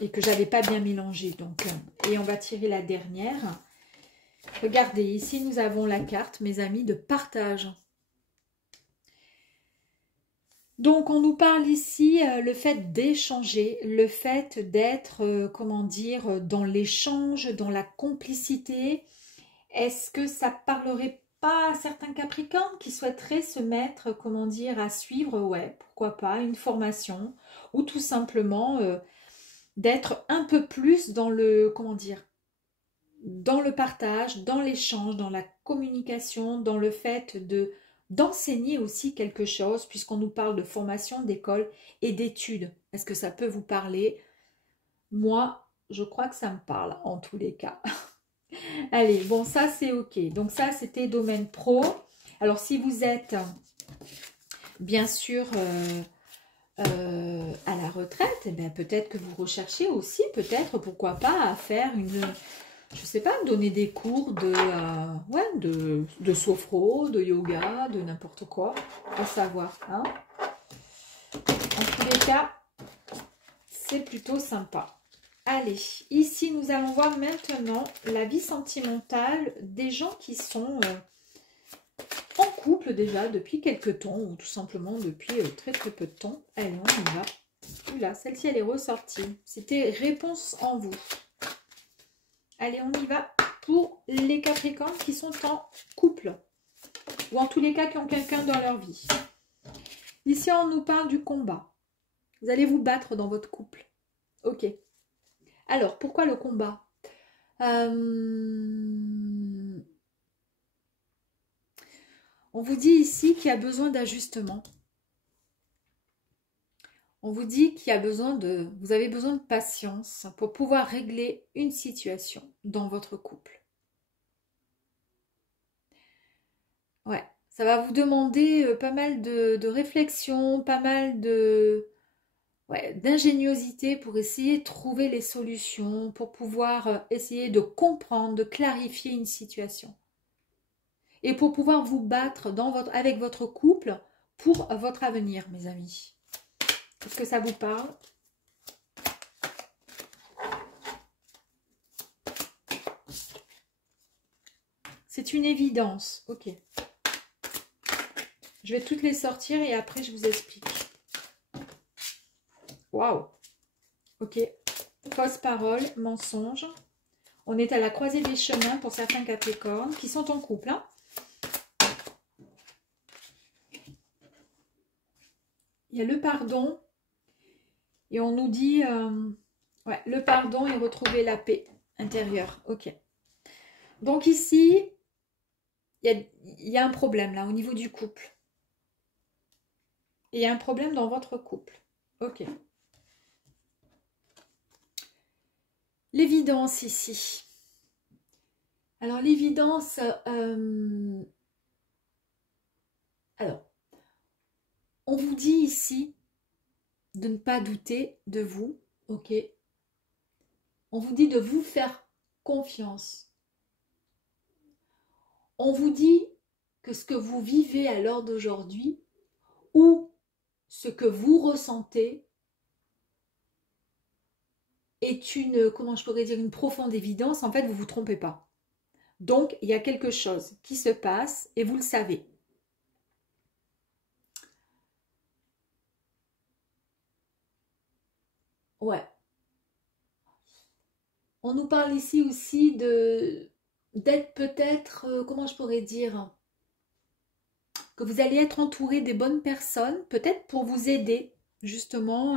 Et que j'avais pas bien mélangé. Donc, et on va tirer la dernière. Regardez, ici, nous avons la carte, mes amis, de partage. Donc, on nous parle ici le fait d'échanger, le fait d'être, comment dire, dans l'échange, dans la complicité. Est-ce que ça parlerait pas certains Capricornes qui souhaiteraient se mettre, comment dire, à suivre, ouais, pourquoi pas, une formation, ou tout simplement d'être un peu plus dans le, comment dire, dans le partage, dans l'échange, dans la communication, dans le fait d'enseigner aussi quelque chose, puisqu'on nous parle de formation, d'école et d'études. Est-ce que ça peut vous parler? Moi, je crois que ça me parle en tous les cas. Allez, bon, ça c'est ok. Donc ça, c'était domaine pro. Alors, si vous êtes, bien sûr, à la retraite, eh bien, peut-être que vous recherchez aussi, peut-être, pourquoi pas, à faire je sais pas, donner des cours ouais, de sophro, de yoga, de n'importe quoi, à savoir. Hein. En tous les cas, c'est plutôt sympa. Allez, ici, nous allons voir maintenant la vie sentimentale des gens qui sont en couple déjà depuis quelques temps, ou tout simplement depuis très très peu de temps. Allez, on y va. Oula, celle-ci, elle est ressortie. C'était réponse en vous. Allez, on y va pour les Capricornes qui sont en couple. Ou en tous les cas, qui ont quelqu'un dans leur vie. Ici, on nous parle du combat. Vous allez vous battre dans votre couple. Ok. Alors, pourquoi le combat? On vous dit ici qu'il y a besoin d'ajustement. On vous dit qu'il y a besoin vous avez besoin de patience pour pouvoir régler une situation dans votre couple. Ouais, ça va vous demander pas mal de réflexion, pas mal d'ingéniosité pour essayer de trouver les solutions, pour pouvoir essayer de comprendre, de clarifier une situation. Et pour pouvoir vous battre avec votre couple pour votre avenir, mes amis. Est-ce que ça vous parle? C'est une évidence. Ok. Je vais toutes les sortir et après je vous explique. Waouh. Ok. Fausse parole, mensonge. On est à la croisée des chemins pour certains Capricornes qui sont en couple. Hein. Il y a le pardon. Et on nous dit, ouais, le pardon et retrouver la paix intérieure. Ok. Donc ici, il y a un problème là au niveau du couple. Et il y a un problème dans votre couple. Ok. L'évidence ici. Alors l'évidence, alors, on vous dit ici de ne pas douter de vous, ok? On vous dit de vous faire confiance. On vous dit que ce que vous vivez à l'heure d'aujourd'hui ou ce que vous ressentez est une, comment je pourrais dire, une profonde évidence. En fait, vous ne vous trompez pas. Donc, il y a quelque chose qui se passe et vous le savez. Ouais. On nous parle ici aussi d'être peut-être, comment je pourrais dire, que vous allez être entouré des bonnes personnes, peut-être pour vous aider justement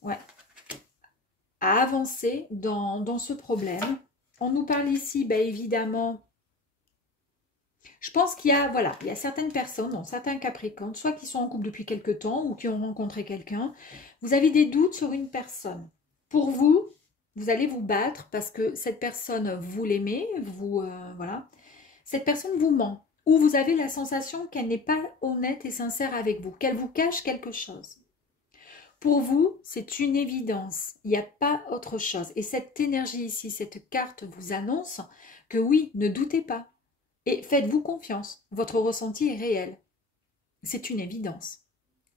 ouais, à avancer dans ce problème. On nous parle ici, bah, évidemment, je pense qu'il y a, voilà, il y a certaines personnes, dans certains Capricornes, soit qui sont en couple depuis quelque temps ou qui ont rencontré quelqu'un, vous avez des doutes sur une personne. Pour vous, vous allez vous battre parce que cette personne, vous l'aimez, voilà, cette personne vous ment. Ou vous avez la sensation qu'elle n'est pas honnête et sincère avec vous, qu'elle vous cache quelque chose. Pour vous, c'est une évidence. Il n'y a pas autre chose. Et cette énergie ici, cette carte vous annonce que oui, ne doutez pas. Et faites-vous confiance. Votre ressenti est réel. C'est une évidence.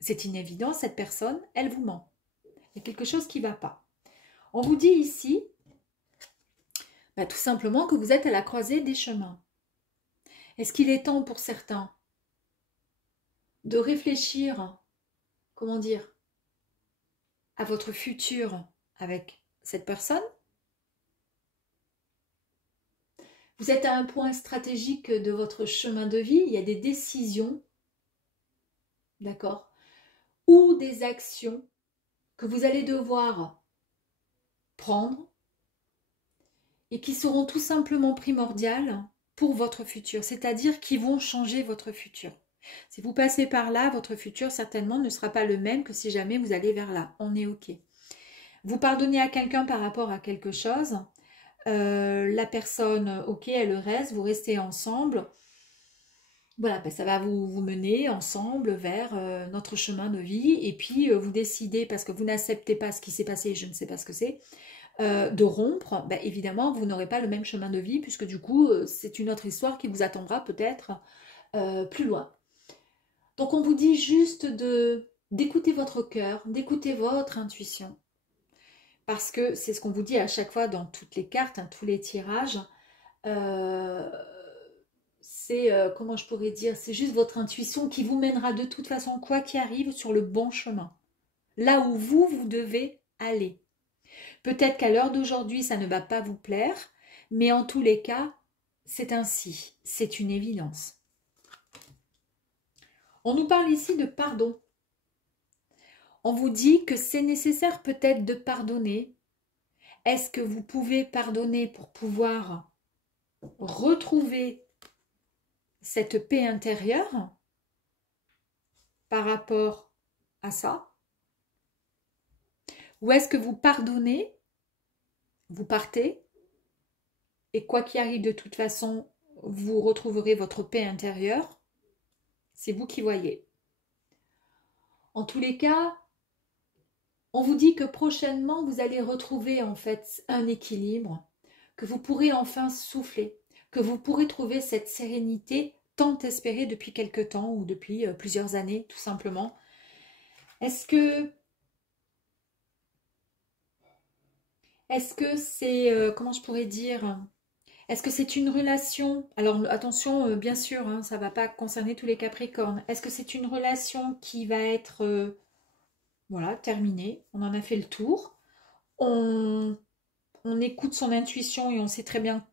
C'est une évidence, cette personne, elle vous ment. Il y a quelque chose qui ne va pas. On vous dit ici, bah, tout simplement que vous êtes à la croisée des chemins. Est-ce qu'il est temps pour certains de réfléchir, comment dire, à votre futur avec cette personne? Vous êtes à un point stratégique de votre chemin de vie, il y a des décisions, d'accord, ou des actions que vous allez devoir prendre et qui seront tout simplement primordiales pour votre futur, c'est-à-dire qui vont changer votre futur. Si vous passez par là, votre futur certainement ne sera pas le même que si jamais vous allez vers là. On est OK. Vous pardonnez à quelqu'un par rapport à quelque chose. La personne, OK, elle reste, vous restez ensemble. Voilà, ben ça va vous mener ensemble vers notre chemin de vie. Et puis, vous décidez, parce que vous n'acceptez pas ce qui s'est passé, je ne sais pas ce que c'est, de rompre, ben, évidemment, vous n'aurez pas le même chemin de vie, puisque du coup, c'est une autre histoire qui vous attendra peut-être plus loin. Donc, on vous dit juste d'écouter votre cœur, d'écouter votre intuition, parce que c'est ce qu'on vous dit à chaque fois dans toutes les cartes, hein, tous les tirages. Euh, c'est, comment je pourrais dire, c'est juste votre intuition qui vous mènera de toute façon, quoi qu'il arrive, sur le bon chemin. Là où vous devez aller. Peut-être qu'à l'heure d'aujourd'hui, ça ne va pas vous plaire, mais en tous les cas, c'est ainsi. C'est une évidence. On nous parle ici de pardon. On vous dit que c'est nécessaire peut-être de pardonner. Est-ce que vous pouvez pardonner pour pouvoir retrouver cette paix intérieure par rapport à ça? Ou est-ce que vous pardonnez, vous partez, et quoi qu'il arrive de toute façon, vous retrouverez votre paix intérieure? C'est vous qui voyez. En tous les cas, on vous dit que prochainement, vous allez retrouver en fait un équilibre, que vous pourrez enfin souffler, que vous pourrez trouver cette sérénité tant espérée depuis quelque temps ou depuis plusieurs années, tout simplement. Est-ce que c'est, comment je pourrais dire, est-ce que c'est une relation, alors attention, bien sûr, hein, ça ne va pas concerner tous les Capricornes, est-ce que c'est une relation qui va être, voilà, terminée, on en a fait le tour, on écoute son intuition et on sait très bien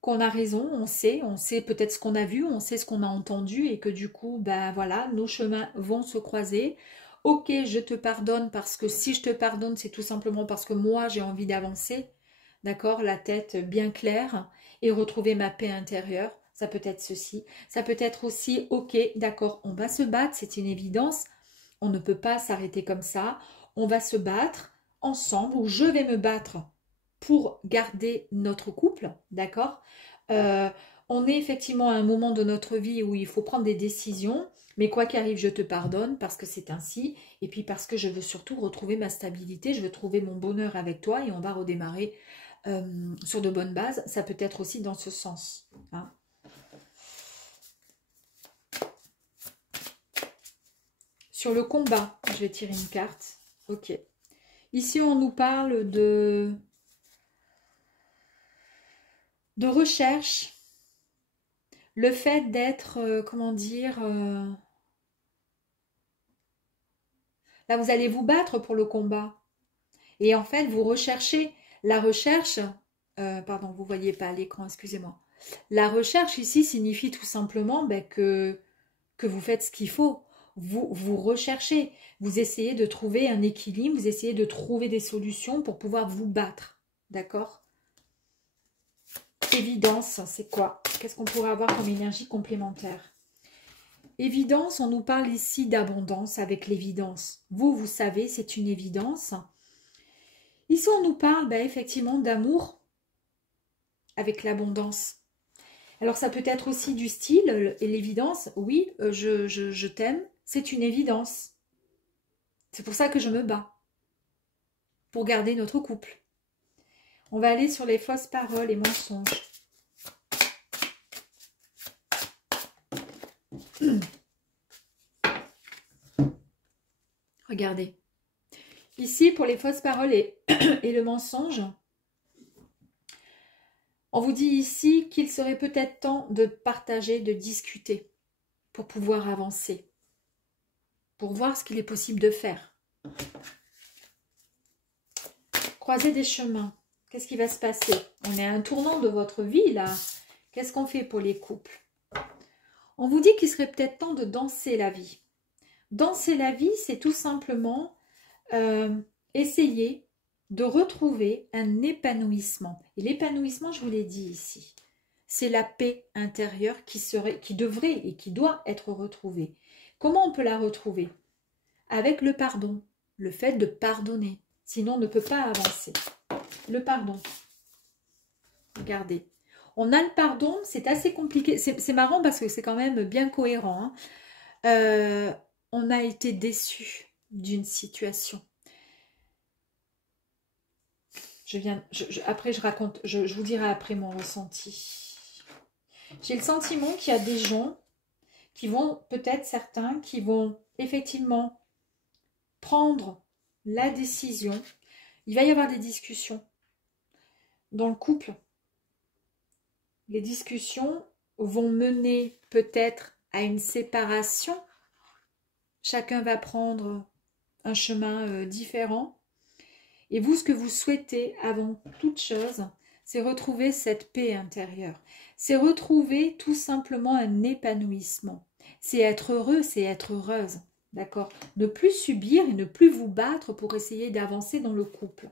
qu'on a raison, on sait peut-être ce qu'on a vu, on sait ce qu'on a entendu et que du coup, ben voilà, nos chemins vont se croiser. Ok, je te pardonne parce que si je te pardonne, c'est tout simplement parce que moi, j'ai envie d'avancer, d'accord, la tête bien claire et retrouver ma paix intérieure. Ça peut être ceci. Ça peut être aussi, ok, d'accord, on va se battre, c'est une évidence. On ne peut pas s'arrêter comme ça. On va se battre ensemble ou je vais me battre pour garder notre couple, d'accord. Euh, on est effectivement à un moment de notre vie où il faut prendre des décisions, mais quoi qu'il arrive, je te pardonne parce que c'est ainsi, et puis parce que je veux surtout retrouver ma stabilité, je veux trouver mon bonheur avec toi, et on va redémarrer sur de bonnes bases. Ça peut être aussi dans ce sens, hein. Sur le combat, je vais tirer une carte. Ok. Ici, on nous parle de recherche, le fait d'être, comment dire, là vous allez vous battre pour le combat. Et en fait, vous recherchez la recherche, pardon, vous ne voyez pas à l'écran, excusez-moi. La recherche ici signifie tout simplement ben, que vous faites ce qu'il faut. Vous recherchez, vous essayez de trouver un équilibre, vous essayez de trouver des solutions pour pouvoir vous battre. D'accord? Évidence, c'est quoi? Qu'est-ce qu'on pourrait avoir comme énergie complémentaire? Évidence, on nous parle ici d'abondance avec l'évidence. Vous savez, c'est une évidence. Ici, on nous parle effectivement d'amour avec l'abondance. Alors, ça peut être aussi du style et l'évidence. Oui, je t'aime, c'est une évidence. C'est pour ça que je me bats, pour garder notre couple. On va aller sur les fausses paroles et mensonges. Regardez. Ici, pour les fausses paroles et le mensonge, on vous dit ici qu'il serait peut-être temps de partager, de discuter pour pouvoir avancer, pour voir ce qu'il est possible de faire. Croiser des chemins. Qu'est-ce qui va se passer? On est à un tournant de votre vie, là. Qu'est-ce qu'on fait pour les couples? On vous dit qu'il serait peut-être temps de danser la vie. Danser la vie, c'est tout simplement essayer de retrouver un épanouissement. Et l'épanouissement, je vous l'ai dit ici, c'est la paix intérieure qui devrait et qui doit être retrouvée. Comment on peut la retrouver? Avec le pardon, le fait de pardonner. Sinon, on ne peut pas avancer. Le pardon. Regardez. On a le pardon, c'est assez compliqué. C'est marrant parce que c'est quand même bien cohérent, hein. On a été déçu d'une situation. Après, je vous dirai après mon ressenti. J'ai le sentiment qu'il y a des gens qui vont, peut-être certains, qui vont effectivement prendre la décision. Il va y avoir des discussions dans le couple. Les discussions vont mener peut-être à une séparation. Chacun va prendre un chemin différent. Et vous, ce que vous souhaitez avant toute chose, c'est retrouver cette paix intérieure. C'est retrouver tout simplement un épanouissement. C'est être heureux, c'est être heureuse. D'accord? Ne plus subir et ne plus vous battre pour essayer d'avancer dans le couple.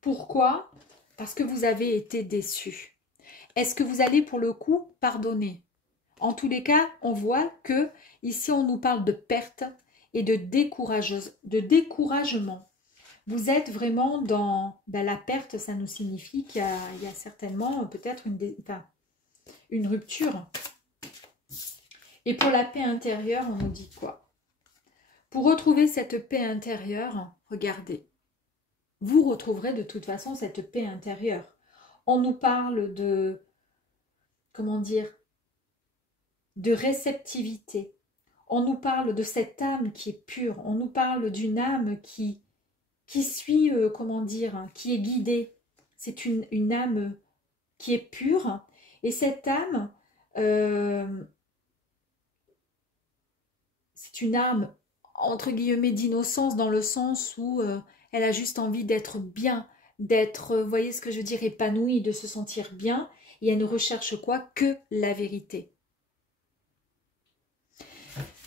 Pourquoi? Parce que vous avez été déçus. Est-ce que vous allez pour le coup pardonner? En tous les cas, on voit que ici on nous parle de perte et de découragement. Vous êtes vraiment dans la perte, ça nous signifie qu'il y a certainement peut-être une rupture. Et pour la paix intérieure, on nous dit quoi? Pour retrouver cette paix intérieure, regardez, vous retrouverez de toute façon cette paix intérieure. On nous parle de, comment dire, de réceptivité. On nous parle de cette âme qui est pure. On nous parle d'une âme qui suit, comment dire, qui est guidée. C'est une âme qui est pure. Et cette âme, c'est une âme, entre guillemets, d'innocence, dans le sens où elle a juste envie d'être bien, d'être, vous voyez ce que je veux dire, épanouie, de se sentir bien. Et elle ne recherche quoi? Que la vérité.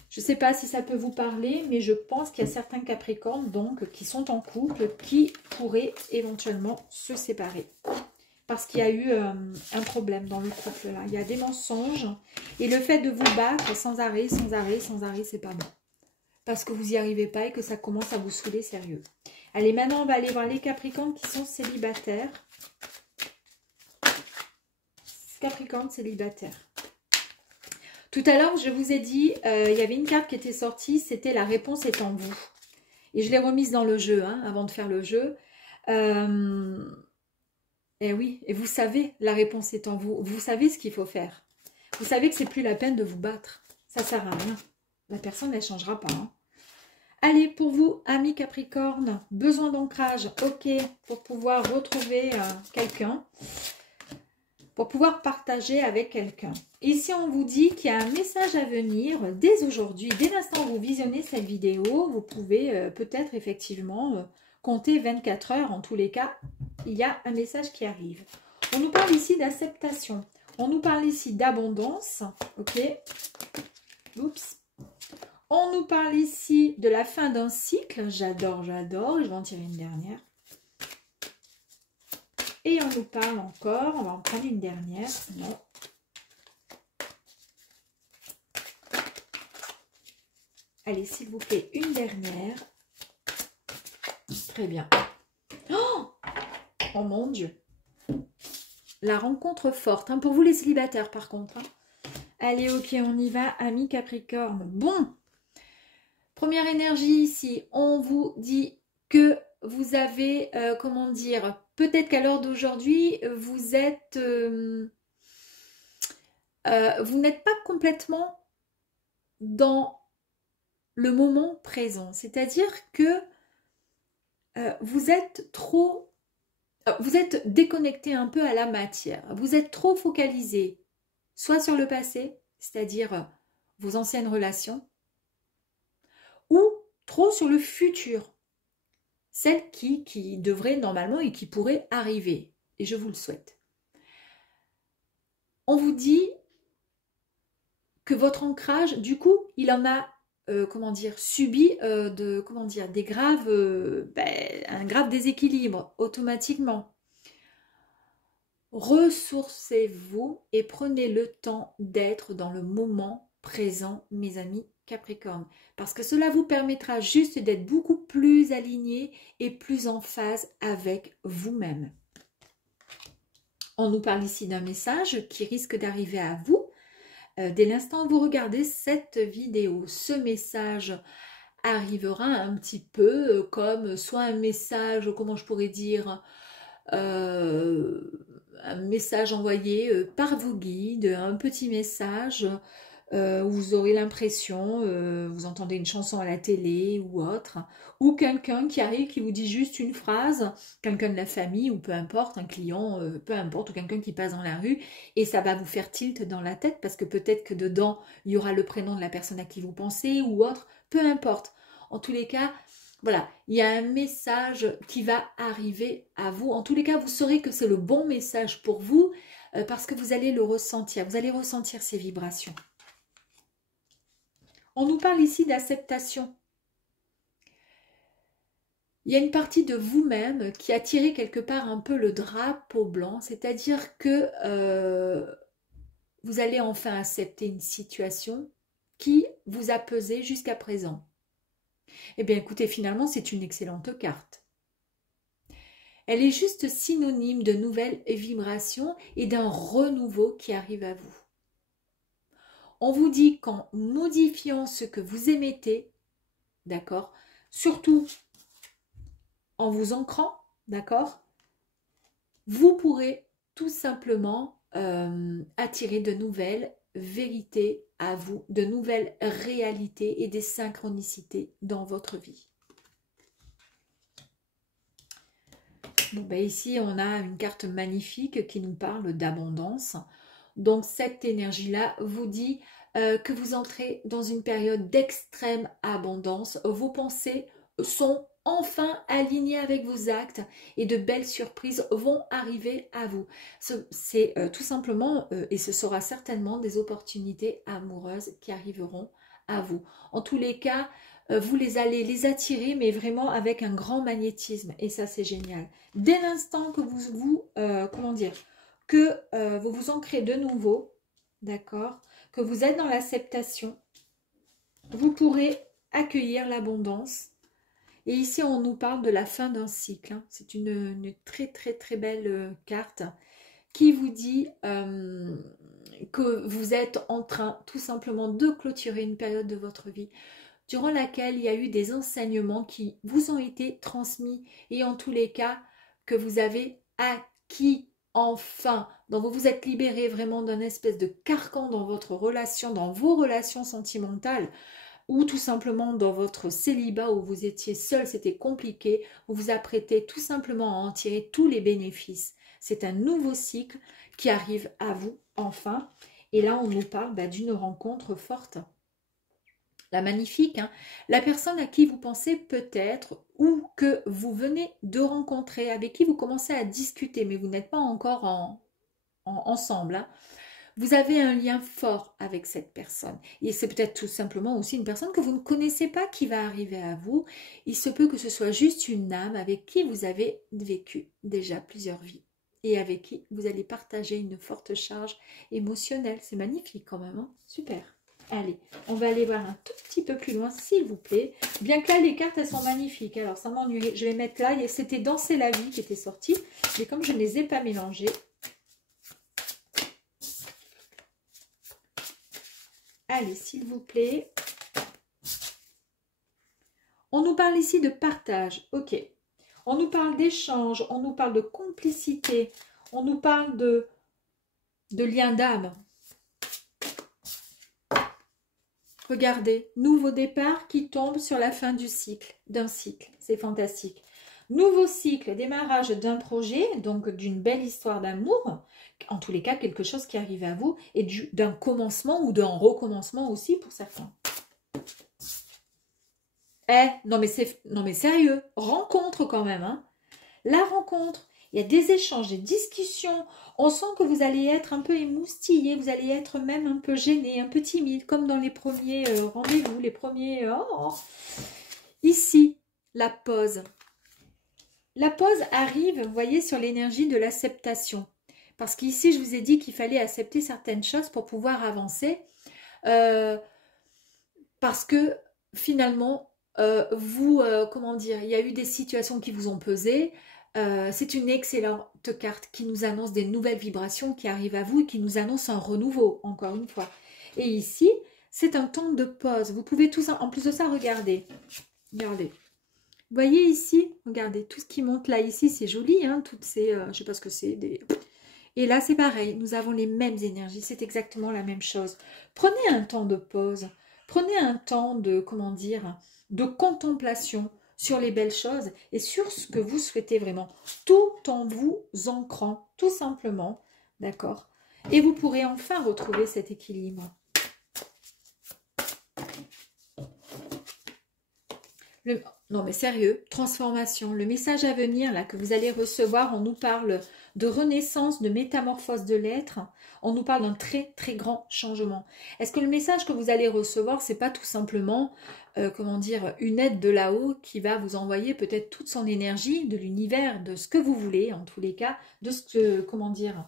Je ne sais pas si ça peut vous parler, mais je pense qu'il y a certains Capricornes donc qui sont en couple, qui pourraient éventuellement se séparer. Parce qu'il y a eu un problème dans le couple là. Il y a des mensonges. Et le fait de vous battre sans arrêt, c'est pas bon. Parce que vous n'y arrivez pas et que ça commence à vous saouler sérieux. Allez, maintenant on va aller voir les Capricornes qui sont célibataires. Capricorne célibataire. Tout à l'heure, je vous ai dit, il y avait une carte qui était sortie, c'était la réponse est en vous. Et je l'ai remise dans le jeu, hein, avant de faire le jeu. Et oui, et vous savez, la réponse est en vous. Vous savez ce qu'il faut faire. Vous savez que c'est plus la peine de vous battre. Ça ne sert à rien. La personne, elle ne changera pas. Hein. Allez, pour vous, amis Capricorne, besoin d'ancrage, ok, pour pouvoir retrouver quelqu'un. Pour pouvoir partager avec quelqu'un. Ici, on vous dit qu'il y a un message à venir dès aujourd'hui. Dès l'instant où vous visionnez cette vidéo, vous pouvez peut-être effectivement compter 24 heures. En tous les cas, il y a un message qui arrive. On nous parle ici d'acceptation. On nous parle ici d'abondance. Ok. Oups. On nous parle ici de la fin d'un cycle. J'adore, j'adore. Je vais en tirer une dernière. Et on nous parle encore, on va en prendre une dernière, non. Allez, s'il vous plaît, une dernière. Très bien. Oh, oh mon Dieu. La rencontre forte, hein, pour vous les célibataires par contre. Hein. Allez, ok, on y va, amis Capricorne. Bon, première énergie ici, on vous dit que vous avez, comment dire... Peut-être qu'à l'heure d'aujourd'hui, vous êtes, vous n'êtes pas complètement dans le moment présent. C'est-à-dire que vous êtes trop, vous êtes déconnecté un peu à la matière. Vous êtes trop focalisé, soit sur le passé, c'est-à-dire vos anciennes relations, ou trop sur le futur. Celle qui devrait normalement et qui pourrait arriver. Et je vous le souhaite. On vous dit que votre ancrage, du coup, il en a, comment dire, subi des graves, un grave déséquilibre automatiquement. Ressourcez-vous et prenez le temps d'être dans le moment présent, mes amis Capricorne, parce que cela vous permettra juste d'être beaucoup plus aligné et plus en phase avec vous-même. On nous parle ici d'un message qui risque d'arriver à vous dès l'instant où vous regardez cette vidéo. Ce message arrivera un petit peu comme soit un message, comment je pourrais dire, un message envoyé par vos guides, un petit message où vous aurez l'impression, vous entendez une chanson à la télé ou autre, ou quelqu'un qui arrive qui vous dit juste une phrase, quelqu'un de la famille ou peu importe, un client, peu importe, ou quelqu'un qui passe dans la rue, et ça va vous faire tilt dans la tête parce que peut-être que dedans, il y aura le prénom de la personne à qui vous pensez ou autre, peu importe. En tous les cas, voilà, il y a un message qui va arriver à vous. En tous les cas, vous saurez que c'est le bon message pour vous parce que vous allez le ressentir. Vous allez ressentir ces vibrations. On nous parle ici d'acceptation. Il y a une partie de vous-même qui a tiré quelque part un peu le drapeau blanc, c'est-à-dire que vous allez enfin accepter une situation qui vous a pesé jusqu'à présent. Eh bien écoutez, finalement c'est une excellente carte. Elle est juste synonyme de nouvelles vibrations et d'un renouveau qui arrive à vous. On vous dit qu'en modifiant ce que vous émettez, d'accord, surtout en vous ancrant, d'accord, vous pourrez tout simplement attirer de nouvelles vérités à vous, de nouvelles réalités et des synchronicités dans votre vie. Bon, ben ici, on a une carte magnifique qui nous parle d'abondance. Donc, cette énergie-là vous dit que vous entrez dans une période d'extrême abondance. Vos pensées sont enfin alignées avec vos actes et de belles surprises vont arriver à vous. C'est tout simplement, et ce sera certainement des opportunités amoureuses qui arriveront à vous. En tous les cas, vous allez les attirer, mais vraiment avec un grand magnétisme. Et ça, c'est génial. Dès l'instant que vous vous ancrez de nouveau, d'accord, que vous êtes dans l'acceptation, vous pourrez accueillir l'abondance. Et ici, on nous parle de la fin d'un cycle. Hein. C'est une très, très, très belle carte qui vous dit que vous êtes en train tout simplement de clôturer une période de votre vie durant laquelle il y a eu des enseignements qui vous ont été transmis et en tous les cas que vous avez acquis enfin. Donc vous vous êtes libéré vraiment d'un espèce de carcan dans votre relation, dans vos relations sentimentales ou tout simplement dans votre célibat où vous étiez seul, c'était compliqué, vous vous apprêtez tout simplement à en tirer tous les bénéfices. C'est un nouveau cycle qui arrive à vous enfin. Et là, on nous parle d'une rencontre forte. La magnifique, hein, la personne à qui vous pensez peut-être ou que vous venez de rencontrer, avec qui vous commencez à discuter, mais vous n'êtes pas encore ensemble. Hein. Vous avez un lien fort avec cette personne. Et c'est peut-être tout simplement aussi une personne que vous ne connaissez pas qui va arriver à vous. Il se peut que ce soit juste une âme avec qui vous avez vécu déjà plusieurs vies. Et avec qui vous allez partager une forte charge émotionnelle. C'est magnifique quand même, hein. Super. Allez, on va aller voir un tout petit peu plus loin, s'il vous plaît. Bien que là, les cartes, elles sont magnifiques. Alors, ça m'ennuie. Je vais mettre là. C'était Danser la vie qui était sorti. Mais comme je ne les ai pas mélangées. Allez, s'il vous plaît. On nous parle ici de partage. Ok. On nous parle d'échange. On nous parle de complicité. On nous parle de lien d'âme. Regardez, nouveau départ qui tombe sur la fin d'un cycle. C'est fantastique. Nouveau cycle, démarrage d'un projet, donc d'une belle histoire d'amour. En tous les cas, quelque chose qui arrive à vous et d'un commencement ou d'un recommencement aussi pour certains. Non mais sérieux, rencontre quand même. Hein. La rencontre. Il y a des échanges, des discussions. On sent que vous allez être un peu émoustillé, vous allez être même un peu gêné, un peu timide, comme dans les premiers rendez-vous, les premiers... Ici, la pause. La pause arrive, vous voyez, sur l'énergie de l'acceptation. Parce qu'ici, je vous ai dit qu'il fallait accepter certaines choses pour pouvoir avancer. Parce que finalement, comment dire, il y a eu des situations qui vous ont pesé. C'est une excellente carte qui nous annonce des nouvelles vibrations qui arrivent à vous et qui nous annonce un renouveau, encore une fois. Et ici, c'est un temps de pause. Vous pouvez tout ça, en plus de ça, regardez. Vous voyez ici, regardez, tout ce qui monte là, ici, c'est joli, hein, toutes ces, je sais pas ce que c'est, des... Et là, c'est pareil, nous avons les mêmes énergies, c'est exactement la même chose. Prenez un temps de pause, prenez un temps de, comment dire, de contemplation sur les belles choses et sur ce que vous souhaitez vraiment, tout en vous ancrant, tout simplement, d'accord? Et vous pourrez enfin retrouver cet équilibre. Non mais sérieux, transformation, le message à venir là que vous allez recevoir, on nous parle de renaissance, de métamorphose de l'être, on nous parle d'un très très grand changement. Est-ce que le message que vous allez recevoir, c'est pas tout simplement, comment dire, une aide de là-haut qui va vous envoyer peut-être toute son énergie, de l'univers, de ce que vous voulez en tous les cas, de ce que, comment dire,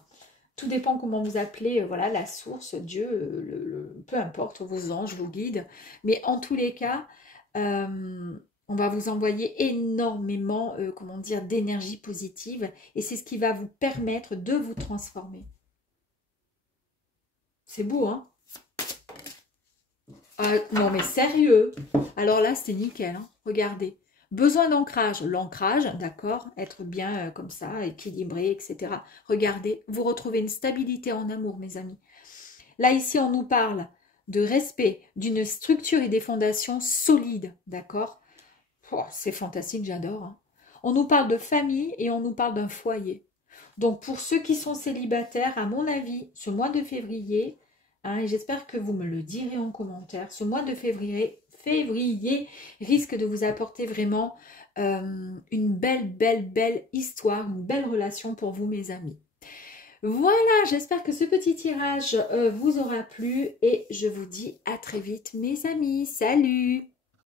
tout dépend comment vous appelez, voilà, la source, Dieu, peu importe, vos anges, vos guides, mais en tous les cas, on va vous envoyer énormément, comment dire, d'énergie positive et c'est ce qui va vous permettre de vous transformer. C'est beau, hein? Non mais sérieux. Alors là, c'est nickel, hein. Regardez. Besoin d'ancrage. L'ancrage, d'accord, être bien comme ça, équilibré, etc. Regardez, vous retrouvez une stabilité en amour, mes amis. Là, ici, on nous parle de respect, d'une structure et des fondations solides, d'accord? Oh, c'est fantastique, j'adore, hein. On nous parle de famille et on nous parle d'un foyer. Donc, pour ceux qui sont célibataires, à mon avis, ce mois de février, hein, et j'espère que vous me le direz en commentaire, ce mois de février risque de vous apporter vraiment une belle histoire, une belle relation pour vous, mes amis. Voilà, j'espère que ce petit tirage vous aura plu et je vous dis à très vite, mes amis. Salut!